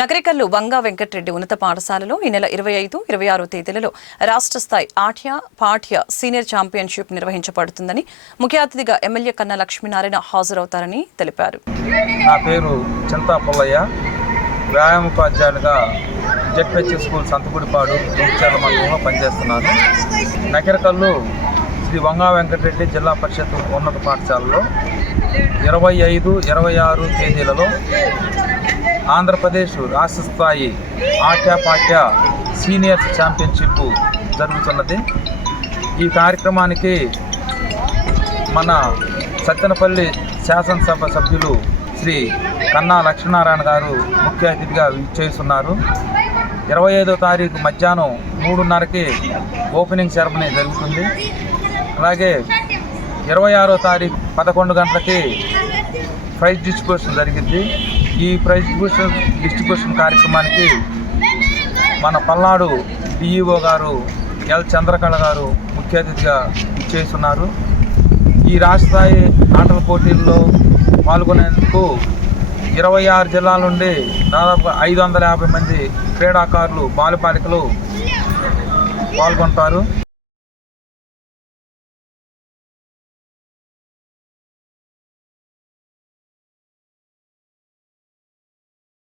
నగరికల్లు వంగా వెంకటరెడ్డి ఉన్నత పాఠశాలలో ఈ నెల 25, 26 తేదీలలో రాష్ట్ర స్థాయి ఆట్య పాఠ్య సీనియర్ ఛాంపియన్షిప్ నిర్వహించబడుతుందని ముఖ్య అతిథిగా ఎమ్మెల్యే కన్నా లక్ష్మీనారాయణ హాజరవుతారని తెలిపారు. నా పేరు చింతా పుల్లయ్య, వ్యాయామోపాధ్యాయులుగా జెడ్పీహెచ్ స్కూల్ సంతగుడిపాడు జగిత్యాల మండలంలో పనిచేస్తున్నాను. నగరికల్లు శ్రీ వంగా వెంకటరెడ్డి జిల్లా పరిషత్ ఉన్నత పాఠశాలలో 25, 26 తేదీలలో ఆంధ్రప్రదేశ్ రాష్ట్ర స్థాయి ఆట్య సీనియర్స్ ఛాంపియన్షిప్ జరుగుతున్నది. ఈ కార్యక్రమానికి మన సత్తెనపల్లి శాసనసభ సభ్యులు శ్రీ కన్నా లక్ష్మీనారాయణ గారు ముఖ్య అతిథిగా విచ్చేస్తున్నారు. 25వ తారీఖు మధ్యాహ్నం 3:30కి ఓపెనింగ్ సెరమనీ జరుగుతుంది. అలాగే 26వ తారీఖు 11 గంటలకి ప్రైజ్ డిస్ట్రిబ్యూషన్ జరిగింది. ఈ ప్రైజ్ డిస్ట్రిబ్యూషన్ కార్యక్రమానికి మన పల్నాడు డిఈఓ గారు ఎల్ చంద్రకళ గారు ముఖ్య అతిథిగా ఇచ్చేస్తున్నారు. ఈ రాష్ట్ర స్థాయి ఆటల పోటీల్లో పాల్గొనేందుకు 26 జిల్లాల నుండి దాదాపు 550 మంది క్రీడాకారులు బాలబాలికలు పాల్గొంటారు.